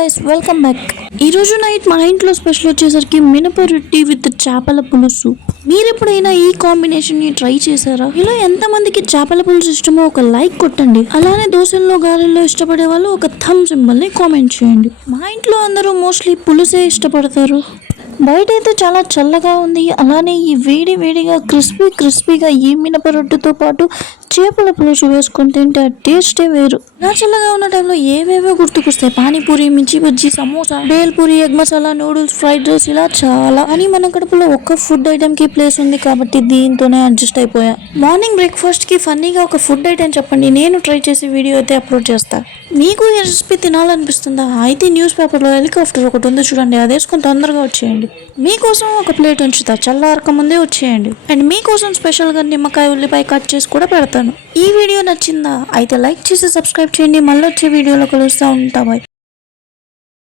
Guys welcome back. ఈరోజు night మా ఇంట్లో స్పెషల్ వచ్చేసరికి మినప రొట్టి విత్ చేపల పులుసు. మీరు ఎప్పుడైనా ఈ కాంబినేషన్ ని ట్రై చేశారా? ఇలా ఎంతమందికి చేపల పులుసు ఇష్టమో ఒక లైక్ కొట్టండి. అలానే దోశల్లో గారెల్లో ఇష్టపడే వాళ్ళు ఒక థమ్ సింబల్ ని కామెంట్ చేయండి. మా ఇంట్లో అందరూ మోస్ట్లీ పులుసే ఇష్టపడతారు. బయట అయితే చాలా చల్లగా ఉంది. అలానే ఈ వేడిగా క్రిస్పీగా ఈ మినప రొట్టెతో పాటు చేపల పులుసు వేసుకొని తింటే ఆ టేస్టే వేరు. నా చల్లగా ఉన్న టైంలో ఏవేవో గుర్తుకొస్తాయి. పానీపూరి, మిర్చి bajji, samosa, bhelpuri, egg masala, noodles, fried rice, ఇలా చాలా. కానీ మన కడుపులో ఒక్క ఫుడ్ ఐటమ్ కి ప్లేస్ ఉంది కాబట్టి దీంతోనే అడ్జస్ట్ అయిపోయా. మార్నింగ్ బ్రేక్ఫాస్ట్ కి ఫన్నీగా ఒక ఫుడ్ ఐటమ్ చెప్పండి, నేను ట్రై చేసి వీడియో అయితే అప్లోడ్ చేస్తా. మీకు ఈ రెసిపీ తినాలనిపిస్తుందా? అయితే న్యూస్ పేపర్లో హెలికాప్టర్ ఒకటి ఉంది చూడండి, అది వేసుకొని తొందరగా వచ్చేయండి. మీకోసం ఒక ప్లేట్ ఉంచుతా, చల్లారక ముందే వచ్చేయండి. అండ్ మీకోసం స్పెషల్గా నిమ్మకాయ, ఉల్లిపాయ కట్ చేసి కూడా పెడతాను. ఈ వీడియో నచ్చిందా? అయితే లైక్ చేసి సబ్స్క్రైబ్ చేయండి. మళ్ళీ వచ్చే వీడియోలో కలుస్తూ ఉంటా. బాయ్.